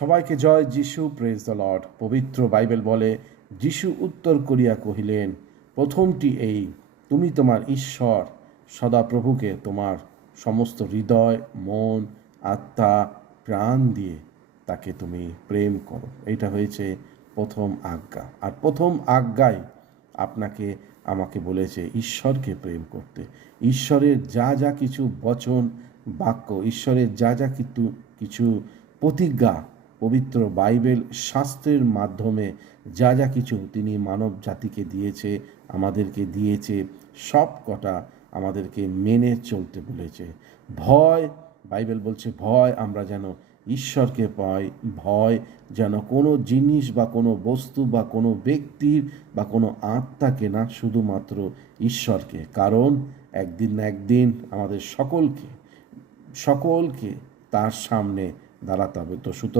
সবাইকে জয় যিশু, praise the Lord. পবিত্র বাইবেল বলে, যিশু উত্তর করিয়া কহিলেন, প্রথমটি এই, তুমি তোমার ঈশ্বর সদাপ্রভুকে তোমার সমস্ত হৃদয়, মন, আত্মা, প্রাণ দিয়ে তাকে তুমি প্রেম করো। এটা হয়েছে প্রথম আজ্ঞা। আর প্রথম আজ্ঞায় আপনাকে আমাকে বলেছে ঈশ্বরকে প্রেম করতে। ঈশ্বরের যা যা কিছু বচন, বাক্য, ঈশ্বরের যা যা কিছু প্রতিজ্ঞা পবিত্র বাইবেল শাস্ত্রের মাধ্যমে যা যা কিছু তিনি মানব জাতিকে দিয়েছে, আমাদেরকে দিয়েছে, সব কটা আমাদেরকে মেনে চলতে বলেছে। ভয়, বাইবেল বলছে ভয় আমরা যেন ঈশ্বরকে পাই, ভয় যেন কোনো জিনিস বা কোনো বস্তু বা কোনো ব্যক্তির বা কোনো আত্মাকে না, শুধুমাত্র ঈশ্বরকে। কারণ একদিন না একদিন আমাদের সকলকে তার সামনে দাঁড়াতে হবে। তো সুতরাং